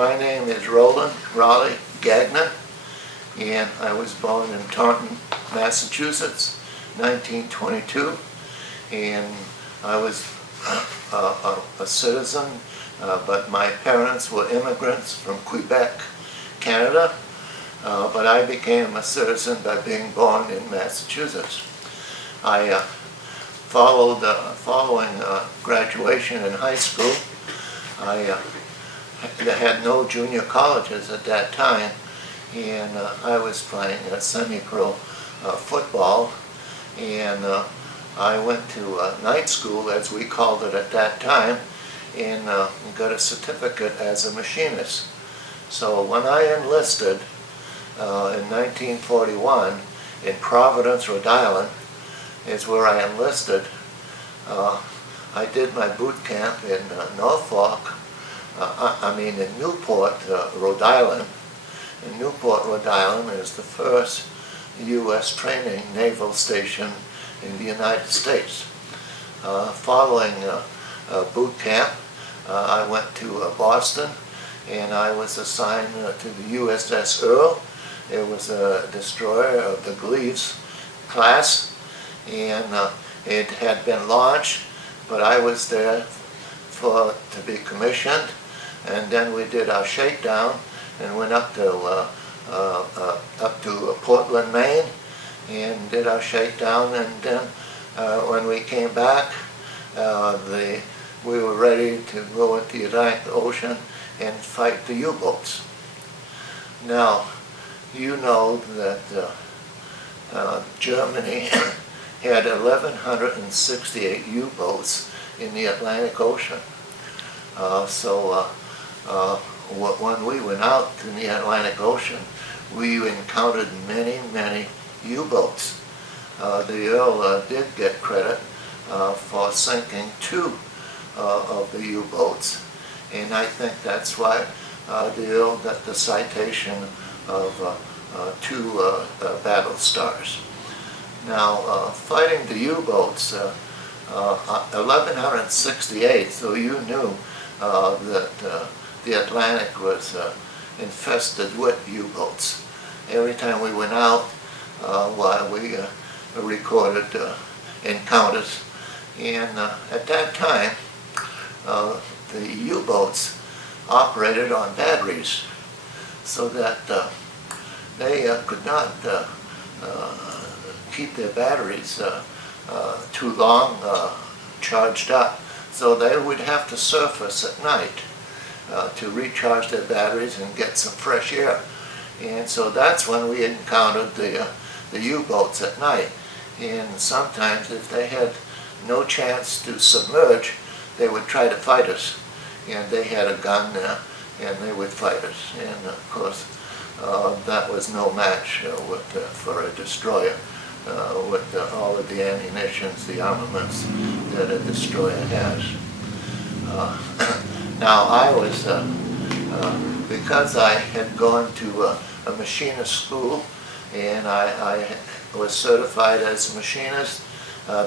My name is Rollie Gagnon, and I was born in Taunton, Massachusetts, 1922, and I was a citizen, but my parents were immigrants from Quebec, Canada, but I became a citizen by being born in Massachusetts. I following graduation in high school, I had no junior colleges at that time, and I was playing semi-pro football, and I went to night school, as we called it at that time, and got a certificate as a machinist. So when I enlisted in 1941 in Providence, Rhode Island, is where I enlisted. I did my boot camp in Norfolk, in Newport, Rhode Island. And Newport, Rhode Island is the first U.S. training naval station in the United States. Following boot camp, I went to Boston, and I was assigned to the USS EARLE. It was a destroyer of the Gleaves class, and it had been launched, but I was there to be commissioned, and then we did our shakedown and went up to Portland, Maine, and did our shakedown, and then when we came back, we were ready to go into the Atlantic Ocean and fight the U-boats. Now, you know that Germany had 1,168 U-boats in the Atlantic Ocean. When we went out in the Atlantic Ocean, we encountered many, many U-boats. The EARLE did get credit for sinking 2 of the U-boats, and I think that's why the EARLE got the citation of 2 battle stars. Now, fighting the U-boats, 1,168, so you knew that the Atlantic was infested with U-boats. Every time we went out, we recorded encounters, and at that time, the U-boats operated on batteries, so that they could not keep their batteries too long charged up. So they would have to surface at night to recharge their batteries and get some fresh air. And so that's when we encountered the U-boats at night. And sometimes if they had no chance to submerge, they would try to fight us. And they had a gun and they would fight us. And of course, that was no match for a destroyer with all of the ammunitions, the armaments that a destroyer has. Now I was, because I had gone to a machinist school and I was certified as a machinist,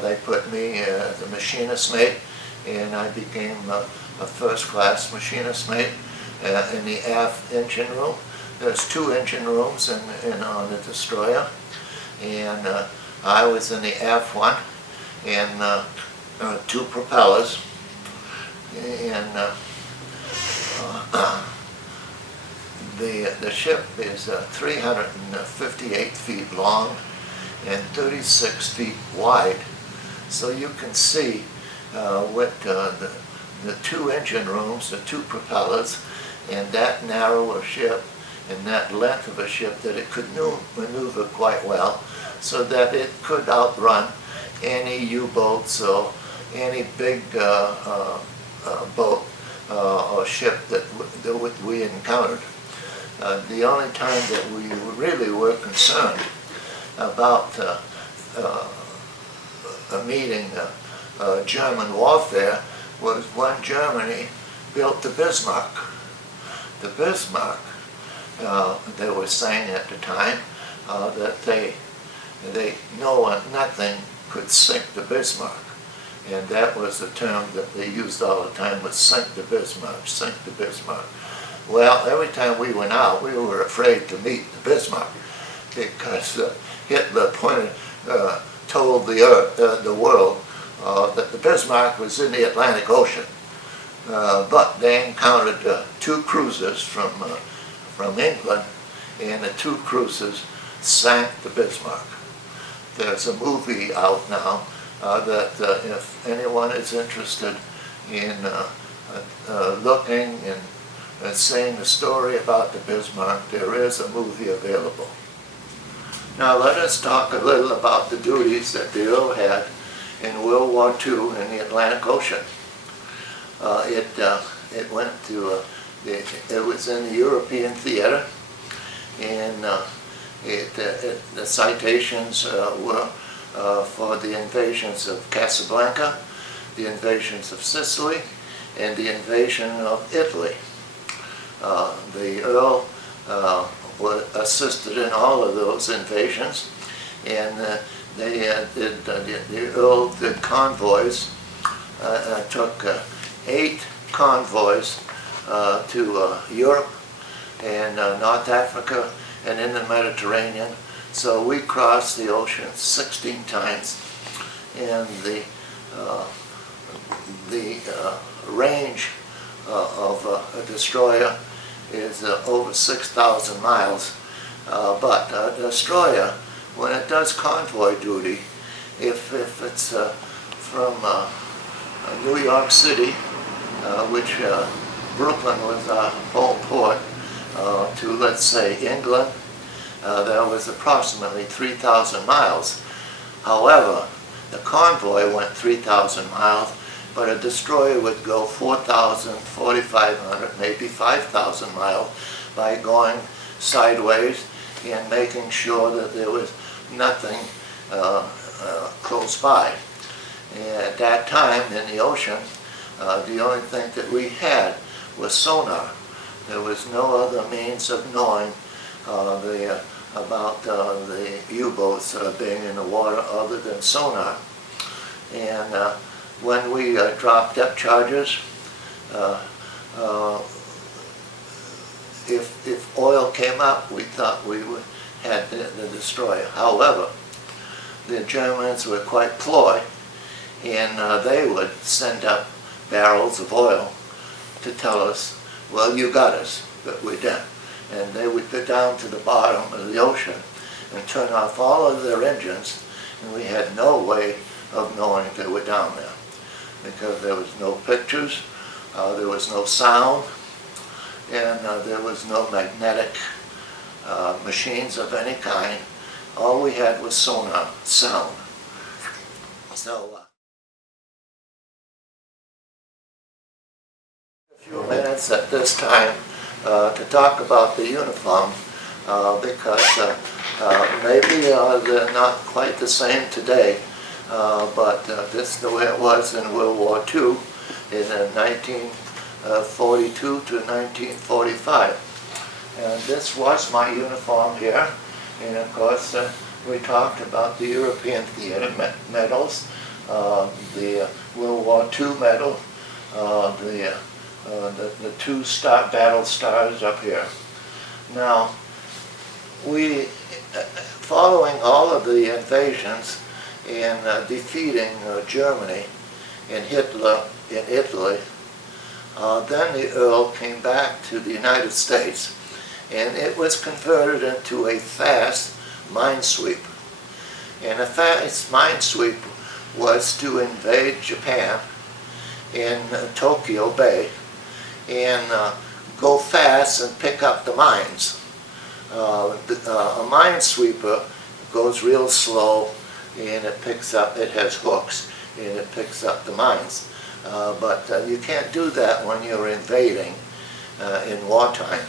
they put me as a machinist mate, and I became a first-class machinist mate in the aft engine room. There's 2 engine rooms on the destroyer, and I was in the aft one, and 2 propellers, and the ship is 358 feet long and 36 feet wide. So you can see with the 2 engine rooms, the 2 propellers, and that narrow a ship and that length of a ship, that it could maneuver quite well, so that it could outrun any U-boats or any big boat or ship that we encountered. The only time that we really were concerned about meeting German warfare was when Germany built the Bismarck. The Bismarck, they were saying at the time that nothing could sink the Bismarck. And that was the term that they used all the time, was sink the Bismarck, sink the Bismarck. Well, every time we went out, we were afraid to meet the Bismarck because Hitler told the world that the Bismarck was in the Atlantic Ocean. But they encountered two cruisers from England, and the two cruisers sank the Bismarck. There's a movie out now that if anyone is interested in looking and seeing the story about the Bismarck, there is a movie available. Now let us talk a little about the duties that the EARLE had in World War II in the Atlantic Ocean. It went to, it was in the European theater, and the citations were for the invasions of Casablanca, the invasions of Sicily, and the invasion of Italy. The EARLE assisted in all of those invasions, and the EARLE did convoys, took 8 convoys to Europe and North Africa and in the Mediterranean. So we crossed the ocean 16 times, and the range of a destroyer is over 6,000 miles. But a destroyer, when it does convoy duty, if it's from New York City, which Brooklyn was our home port, to, let's say, England, that was approximately 3,000 miles. However, the convoy went 3,000 miles, but a destroyer would go 4,000, 4,500, maybe 5,000 miles by going sideways and making sure that there was nothing close by. And at that time in the ocean, the only thing that we had was sonar. There was no other means of knowing about the U-boats being in the water other than sonar. And when we dropped depth charges, if oil came up, we thought we had the destroyer. However, the Germans were quite coy, and they would send up barrels of oil to tell us, well, you got us, but we're done. And they would go down to the bottom of the ocean and turn off all of their engines, and we had no way of knowing they were down there, because there was no pictures, there was no sound, and there was no magnetic machines of any kind. All we had was sonar, sound. So, a few minutes at this time to talk about the uniform, because maybe they're not quite the same today, but this is the way it was in World War II in 1942 to 1945. And this was my uniform here, and of course we talked about the European theater medals, the World War II medal, the 2 battle stars up here. Now, following all of the invasions and defeating Germany and Hitler in Italy, then the EARLE came back to the United States, and it was converted into a fast minesweeper. And a fast minesweeper was to invade Japan in Tokyo Bay and go fast and pick up the mines. A minesweeper goes real slow, and it has hooks, and it picks up the mines. But you can't do that when you're invading in wartime.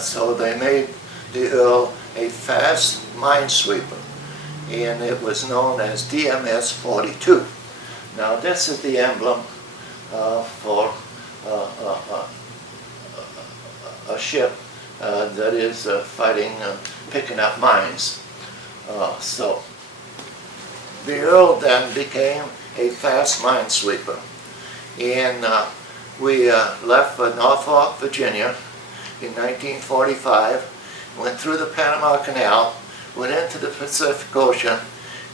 So they made the EARLE a fast minesweeper, and it was known as DMS 42. Now this is the emblem for a ship that is fighting, picking up mines. So the EARLE then became a fast minesweeper, and we left for Norfolk, Virginia, in 1945, went through the Panama Canal, went into the Pacific Ocean,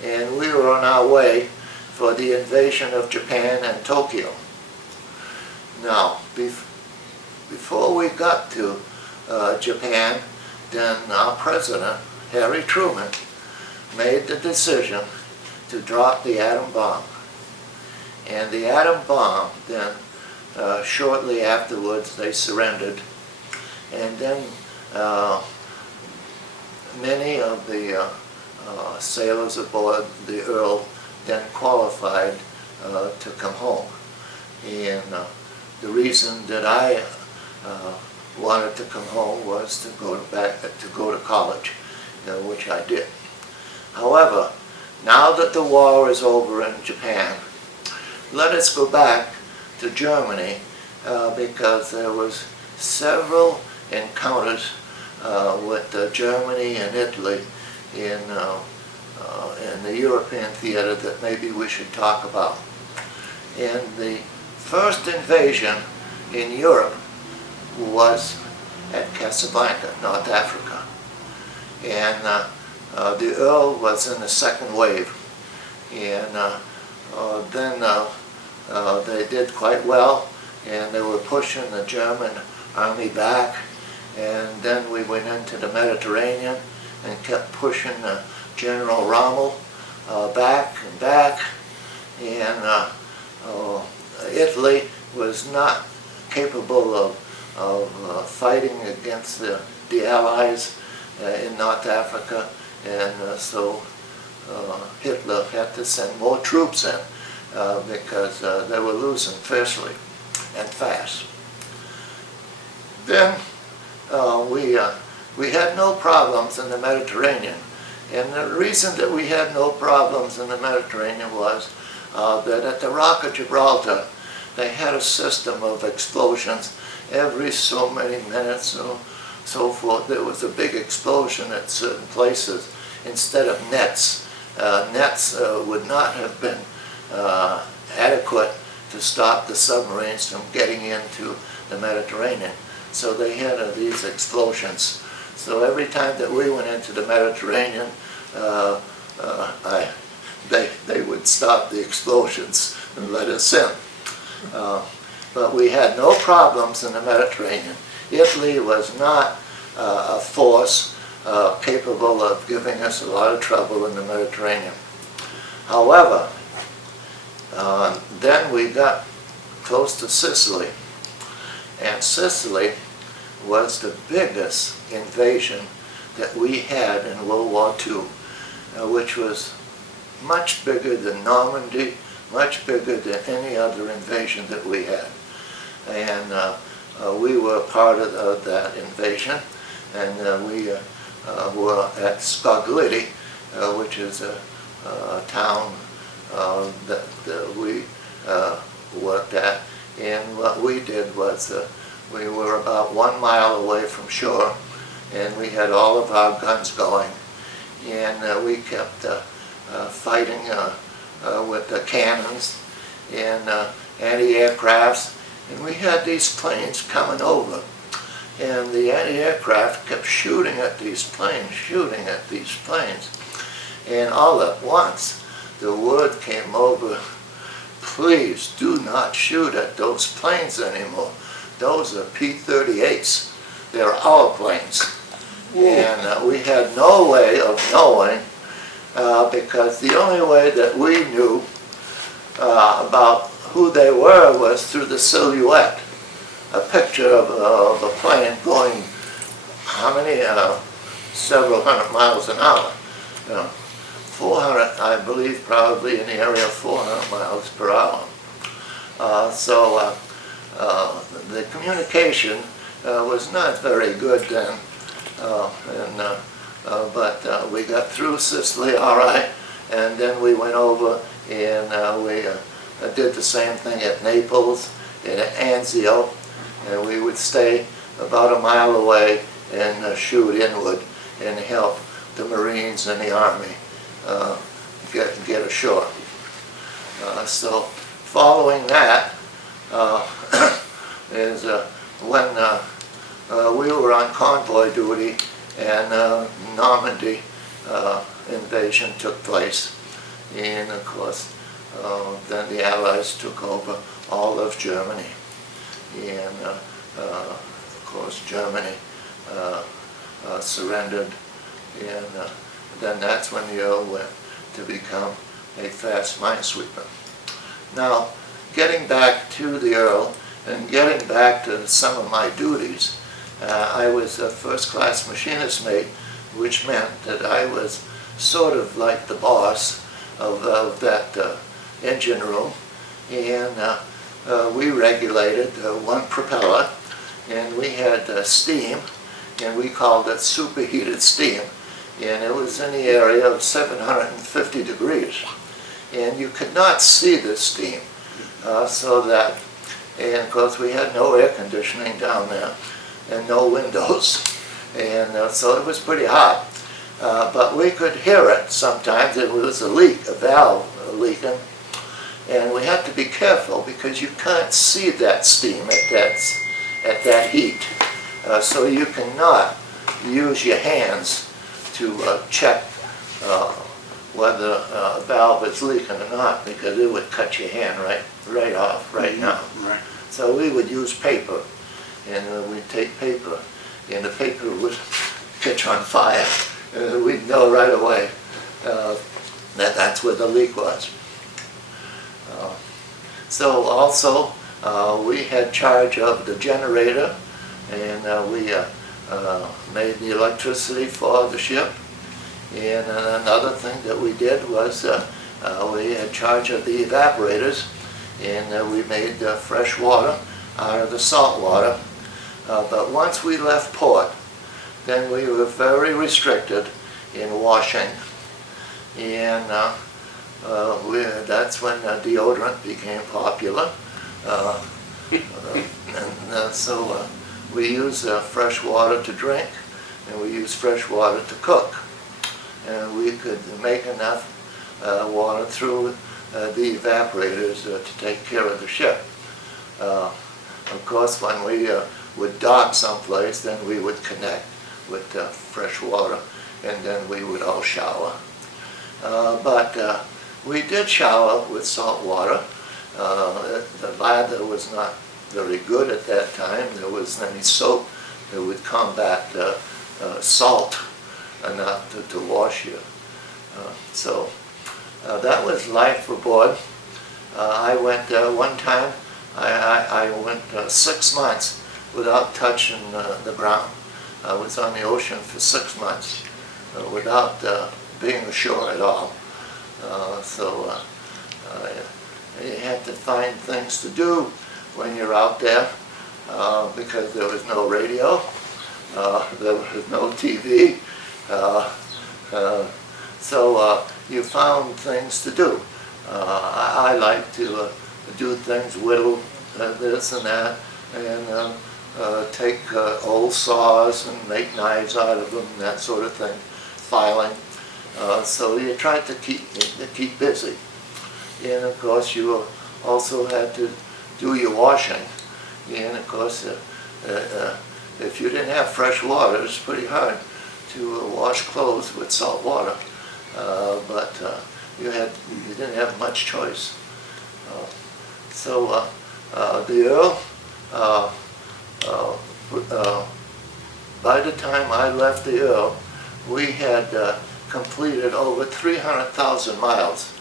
and we were on our way for the invasion of Japan and Tokyo. Now, before we got to Japan, then our president, Harry Truman, made the decision to drop the atom bomb. And the atom bomb, then shortly afterwards, they surrendered. And then many of the sailors aboard the EARLE then qualified to come home. And the reason that I wanted to come home was to go to college, which I did. However, now that the war is over in Japan, let us go back to Germany because there was several encounters with Germany and Italy in the European theater that maybe we should talk about. And the first invasion in Europe was at Casablanca, North Africa. And the EARLE was in the second wave. And then they did quite well, and they were pushing the German army back. And then we went into the Mediterranean and kept pushing General Rommel back and back. And Italy was not capable of fighting against the Allies in North Africa, and so Hitler had to send more troops in because they were losing fiercely and fast. Then we had no problems in the Mediterranean, and the reason that we had no problems in the Mediterranean was that at the Rock of Gibraltar they had a system of explosions every so many minutes, so forth. There was a big explosion at certain places instead of nets. Nets would not have been adequate to stop the submarines from getting into the Mediterranean. So they had these explosions. So every time that we went into the Mediterranean, they would stop the explosions and let us in. But we had no problems in the Mediterranean. Italy was not a force capable of giving us a lot of trouble in the Mediterranean. However, then we got close to Sicily, and Sicily was the biggest invasion that we had in World War II, which was much bigger than Normandy, much bigger than any other invasion that we had. And we were part of that invasion, and we were at Scoglitti, which is a town that we worked at. And what we did was we were about 1 mile away from shore, and we had all of our guns going, and we kept fighting with the cannons and anti-aircrafts, and we had these planes coming over, and the anti-aircraft kept shooting at these planes, and all at once the word came over, please do not shoot at those planes anymore. Those are P-38s. They're our planes. And we had no way of knowing because the only way that we knew about who they were was through the silhouette. A picture of a plane going, how many, several hundred miles an hour. 400, I believe, probably in the area of 400 miles per hour. So the communication was not very good then, but we got through Sicily all right, and then we went over and we did the same thing at Naples and at Anzio, and we would stay about a mile away and shoot inward and help the Marines and the Army get ashore. So following that is when we were on convoy duty, and Normandy invasion took place. And of course, then the Allies took over all of Germany. And of course, Germany surrendered, and then that's when the EARLE went to become a fast minesweeper. Now, getting back to the EARLE and getting back to some of my duties, I was a first-class machinist mate, which meant that I was sort of like the boss of that engine room, and we regulated one propeller, and we had steam, and we called it superheated steam, and it was in the area of 750 degrees, and you could not see this steam, and of course we had no air conditioning down there, and no windows, and so it was pretty hot. But we could hear it sometimes. It was a leak, a valve leaking, and we had to be careful because you can't see that steam at that heat. So you cannot use your hands to check whether a valve is leaking or not, because it would cut your hand right off now. Right. So we would use paper, and we'd take paper, and the paper would catch on fire. We'd know right away that that's where the leak was. So also we had charge of the generator, and we made the electricity for the ship. And another thing that we did was we had charge of the evaporators, and we made fresh water out of the salt water. But once we left port, then we were very restricted in washing, and that's when deodorant became popular. So we use fresh water to drink, and we use fresh water to cook. And we could make enough water through the evaporators to take care of the ship. Of course, when we would dock someplace, then we would connect with fresh water, and then we would all shower. But we did shower with salt water. The lather was not very good at that time. There wasn't any soap that would combat salt enough to wash you. So that was life aboard. I went one time, I went 6 months without touching the ground. I was on the ocean for 6 months without being ashore at all. So you had to find things to do when you're out there, because there was no radio, there was no TV, so you found things to do. I like to do things, whittle this and that, and take old saws and make knives out of them, that sort of thing, filing. So you tried to keep busy. And of course you also had to do your washing. And of course if you didn't have fresh water, it's pretty hard to wash clothes with salt water. But you didn't have much choice. So the EARLE, by the time I left the EARLE, we had completed over 300,000 miles.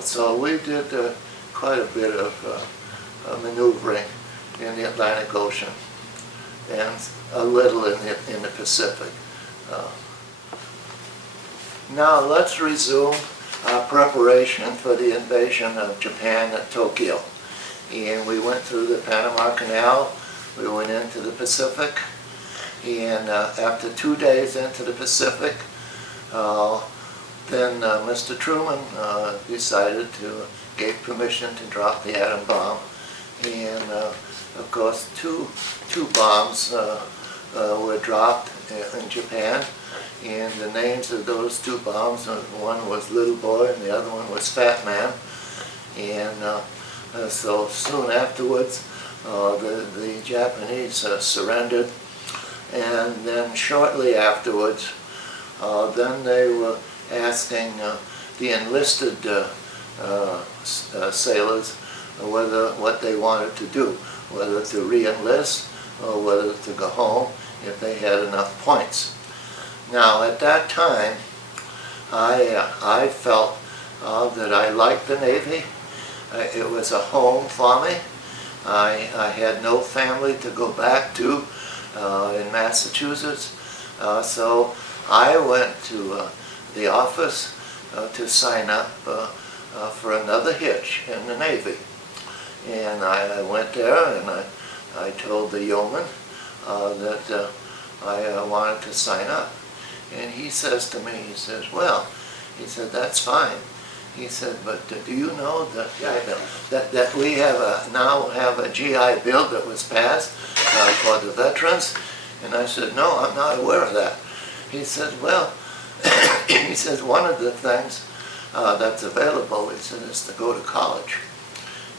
So we did quite a bit of maneuvering in the Atlantic Ocean and a little in the Pacific. Now let's resume our preparation for the invasion of Japan at Tokyo. And we went through the Panama Canal, we went into the Pacific, and after 2 days into the Pacific, then Mr. Truman decided to give permission to drop the atom bomb. And of course two bombs were dropped in Japan, and the names of those 2 bombs, one was Little Boy and the other one was Fat Man. And so soon afterwards, the Japanese surrendered, and then shortly afterwards, then they were asking the enlisted sailors what they wanted to do, whether to re-enlist or whether to go home if they had enough points. Now at that time, I felt that I liked the Navy. It was a home for me. I had no family to go back to in Massachusetts, so I went to the office to sign up for another hitch in the Navy. And I went there and I told the yeoman that I wanted to sign up. And he says to me, he says, well, he said, that's fine. He said, but do you know that we have now have a GI Bill that was passed for the veterans? And I said, no, I'm not aware of that. He said, well, he says, one of the things that's available, he said, is to go to college.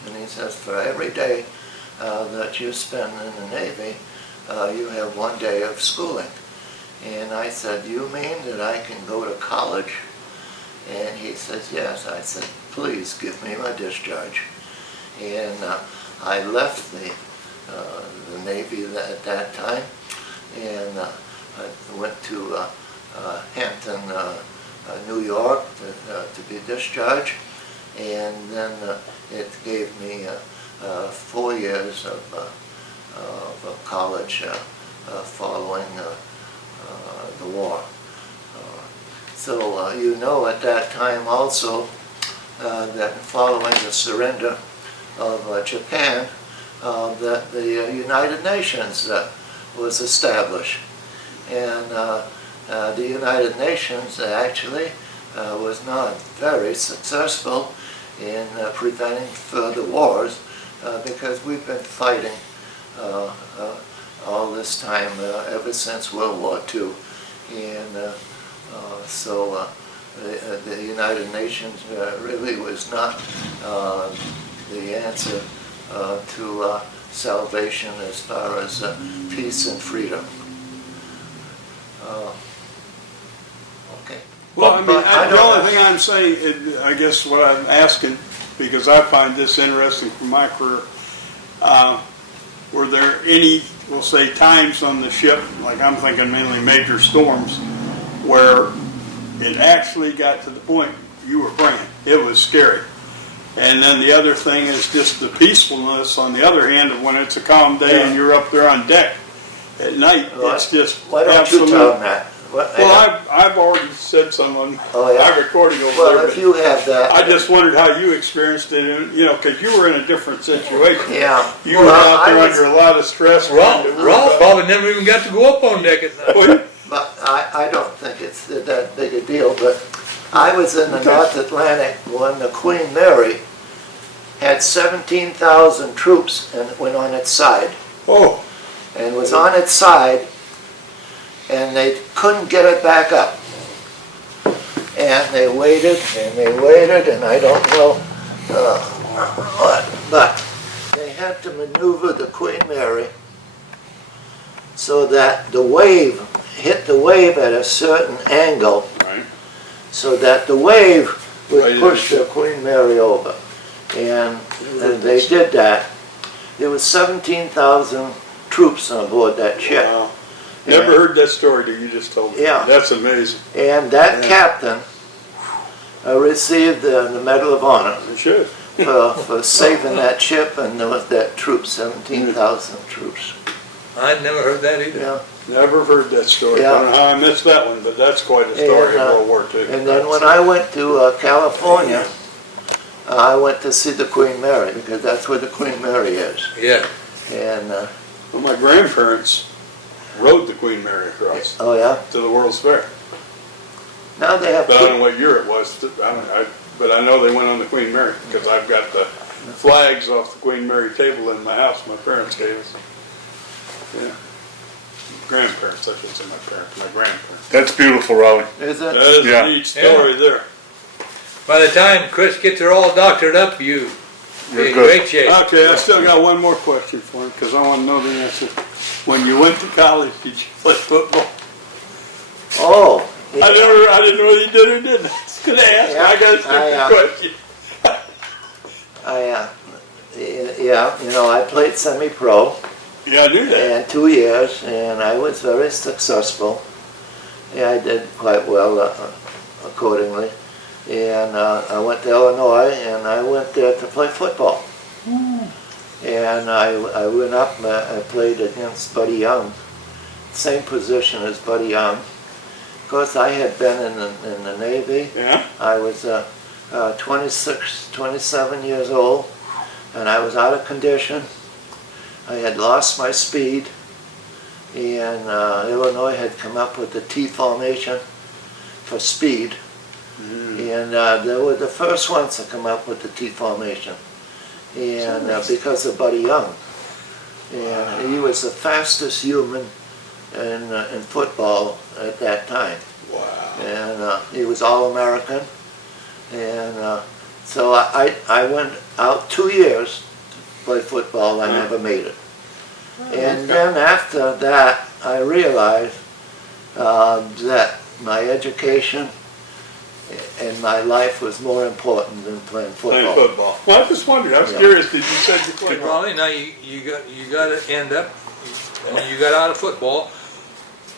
And he says, for every day that you spend in the Navy, you have 1 day of schooling. And I said, you mean that I can go to college? And he says, yes. I said, please give me my discharge. And I left the Navy at that time, and I went to Hampton, New York to be discharged. And then it gave me 4 years of college following the war. So you know at that time also that following the surrender of Japan, that the United Nations was established. And the United Nations actually was not very successful in preventing further wars because we've been fighting all this time ever since World War II. And so the United Nations really was not the answer to salvation as far as peace and freedom. Okay. Well, I mean, the only thing I'm saying, I guess what I'm asking, because I find this interesting from my career, were there any, we'll say, times on the ship, like I'm thinking mainly major storms, where it actually got to the point you were praying? It was scary. And then the other thing is just the peacefulness, on the other hand, of when it's a calm day and you're up there on deck at night, it's just why don't absolute. you tell them that? Well, I've already said some on Oh, yeah? my recording over Well, there. if you have that, I just wondered how you experienced it, and, you know, because you were in a different situation. yeah. You were out there under a lot of stress. Rob probably never even got to go up on deck at night. But I don't think it's that big a deal, but I was in the North Atlantic when the Queen Mary had 17,000 troops and went on its side. Oh. And was on its side, and they couldn't get it back up. And they waited, and I don't know what, but they had to maneuver the Queen Mary so that the wave hit the wave at a certain angle, Right. so that the wave would Right, push yeah. the Queen Mary over. And they did that. There was 17,000 troops on board that ship. Wow. Never heard that story till you just told me. Yeah. That's amazing. And that captain received the Medal of Honor You should. for saving that ship and that troop, 17,000 troops. I'd never heard that either. Yeah. Never heard that story. Yeah. I don't know how I missed that one, but that's quite a story And, of World War II. And then when I went to California, I went to see the Queen Mary because that's where the Queen Mary is. Yeah. And Well, my grandparents rode the Queen Mary across oh yeah, to the World's Fair. now they have. But I don't know what year it was. But I know they went on the Queen Mary because I've got the flags off the Queen Mary table in my house my parents gave us. Yeah. Grandparents, I should say my parents, my grandparents. That's beautiful, Rollie. Is That it? is Yeah. a neat story there. By the time Chris gets her all doctored up, you You're in good. great shape. Okay, I still got one more question for him, because I want to know the answer. When you went to college, did you play football? Oh, yeah. I didn't know whether you did or didn't. I was gonna ask, Yeah, I got a stupid question. Yeah, you know, I played semi-pro Yeah, I knew that. and 2 years, and I was very successful. Yeah, I did quite well accordingly. And I went to Illinois, and I went there to play football. And I went up, I played against Buddy Young, same position as Buddy Young. Of course, I had been in the Navy. Yeah? I was 26, 27 years old, and I was out of condition. I had lost my speed, and Illinois had come up with the T formation for speed. And they were the first ones to come up with the T formation, and because of Buddy Young. And he was the fastest human in football at that time. Wow. And he was All-American. And so I went out 2 years to play football. I never made it. And then after that, I realized that my education and my life was more important than playing football. Playing football. Well, I just wondered, I was curious, did you say you played Good, Rollie, now you got to end up, when you got out of football,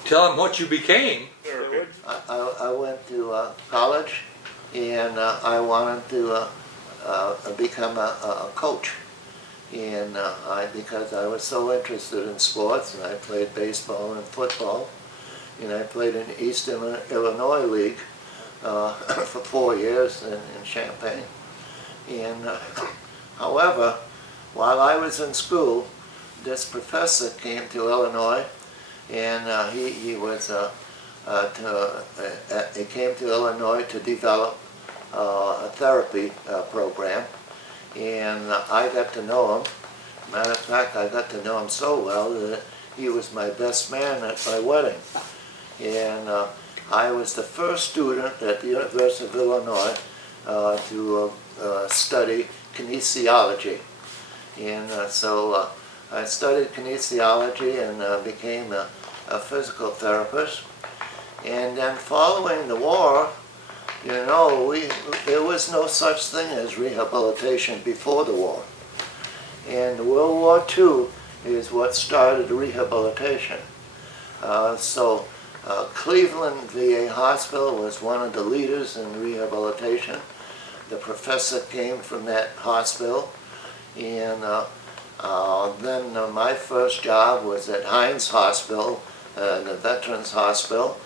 tell them what you became. I went to college, and I wanted to become a coach. And because I was so interested in sports, and I played baseball and football, and I played in the Eastern Illinois League for 4 years in Champaign. And however, while I was in school, this professor came to Illinois, and he came to Illinois to develop a therapy program, and I got to know him. Matter of fact, I got to know him so well that he was my best man at my wedding. And I was the first student at the University of Illinois to study kinesiology. And so I studied kinesiology and became a physical therapist. And then following the war, you know, there was no such thing as rehabilitation before the war. And World War II is what started rehabilitation. Cleveland VA Hospital was one of the leaders in rehabilitation. The professor came from that hospital, and then my first job was at Hines Hospital, the Veterans Hospital,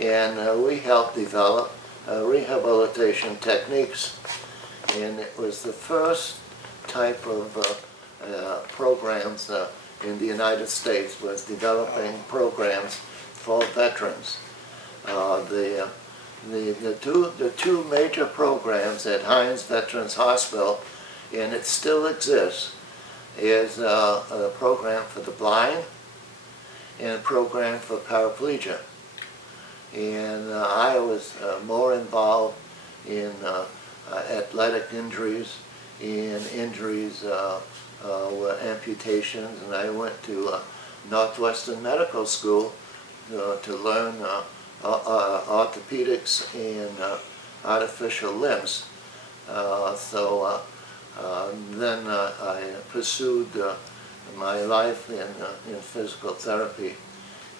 and we helped develop rehabilitation techniques. And it was the first type of programs in the United States, was developing programs for veterans. The two major programs at Hines Veterans Hospital, and it still exists, is a program for the blind and a program for paraplegia. And I was more involved in athletic injuries and injuries were amputations, and I went to Northwestern Medical School to learn orthopedics and artificial limbs. Then I pursued my life in physical therapy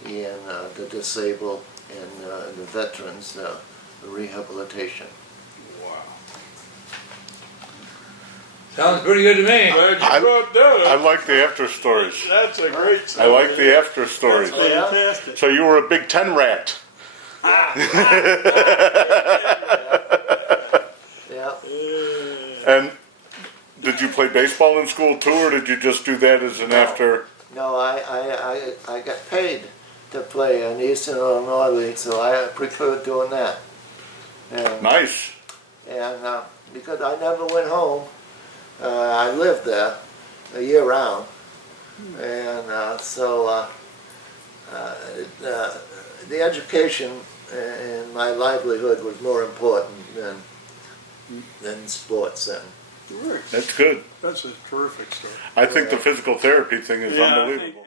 in the disabled and the veterans rehabilitation. Wow. Sounds pretty good to me. Glad you brought that I up. like the after stories. That's a great I story. like the after stories. That's fantastic. So you were a Big Ten rat. Yeah. And did you play baseball in school too, or did you just do that as an after? No, I got paid to play in the Eastern Illinois League, so I preferred doing that. And, Nice. and because I never went home, I lived there year round. And the education and my livelihood was more important than sports then. Right. That's good. That's a terrific story. I think the physical therapy thing is Yeah, I think- unbelievable.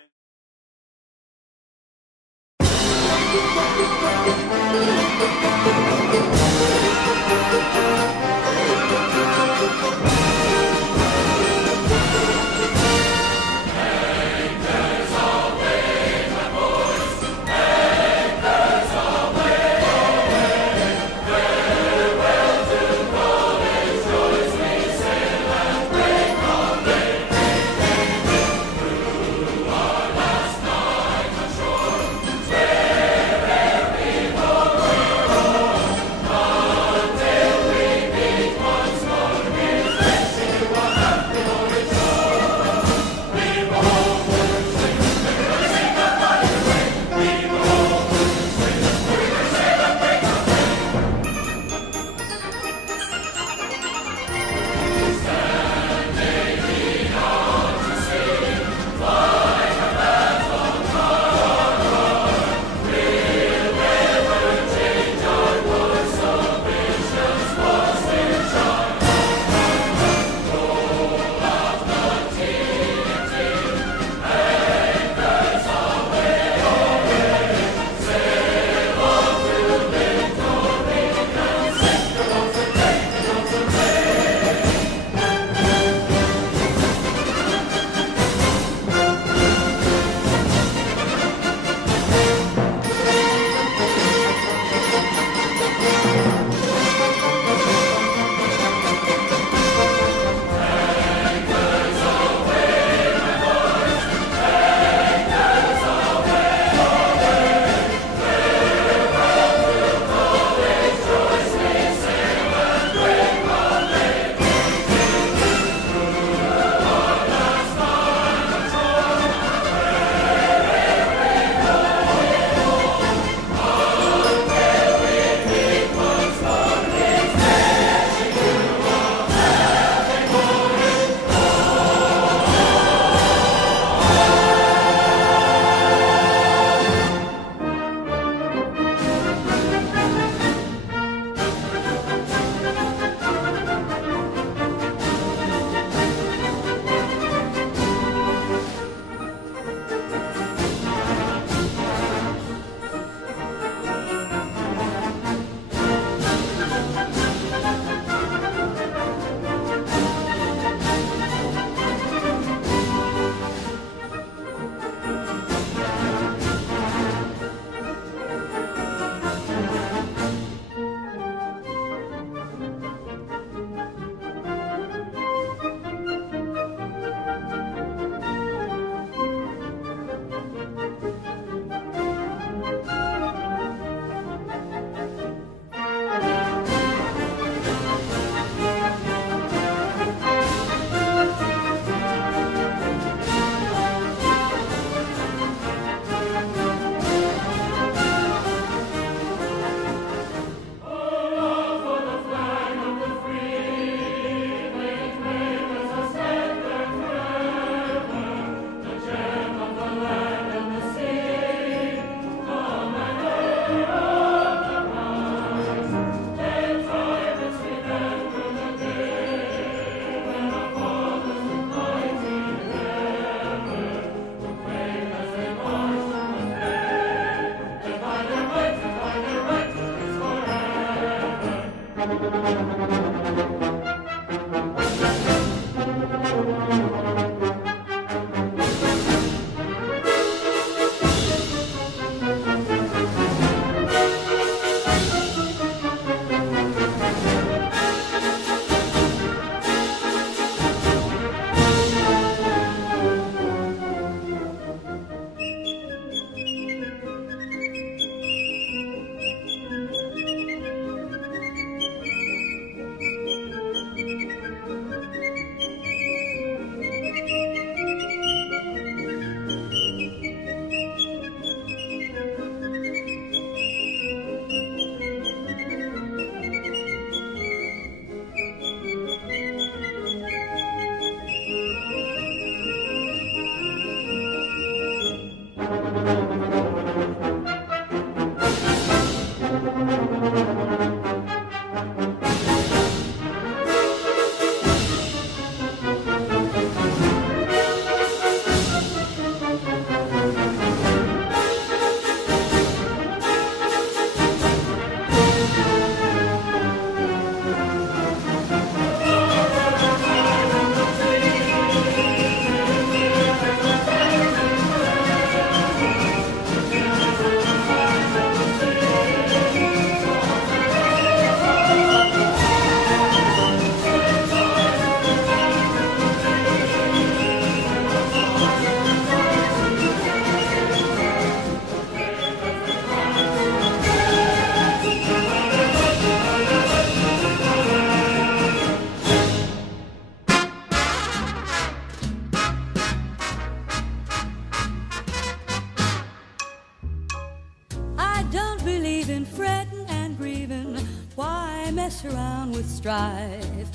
strife.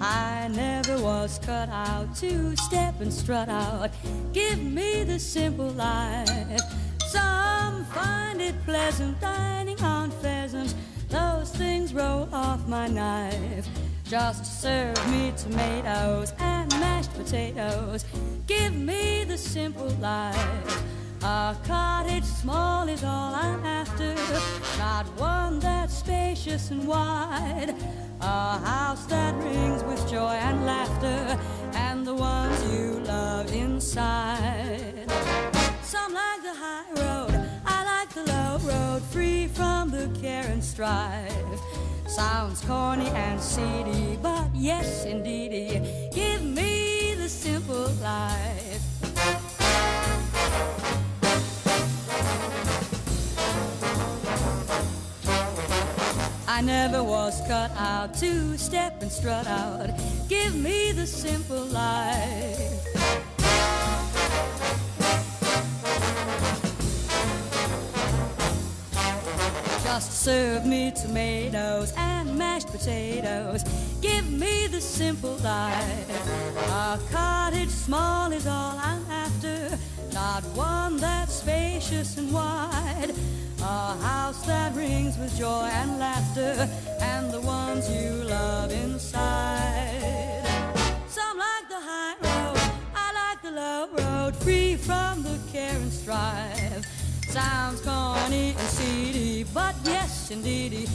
I never was cut out to step and strut out. Give me the simple life. Some find it pleasant dining on pheasants. Those things roll off my knife. Just serve me tomatoes and mashed potatoes. Give me the simple life. A cottage small is all I'm after, not one that's spacious and wide. A house that rings with joy and laughter, and the ones you love inside. Some like the high road, I like the low road, free from the care and strife. Sounds corny and seedy, but yes indeedy, give me the simple life. I never was cut out to step and strut out. Give me the simple life. Just serve me tomatoes and mashed potatoes. Give me the simple life. A cottage small is all I'm after, not one that's spacious and wide. A house that rings with joy and laughter, and the ones you love inside. Some like the high road, I like the low road, free from the care and strife. Sounds corny and seedy, but yes indeedy,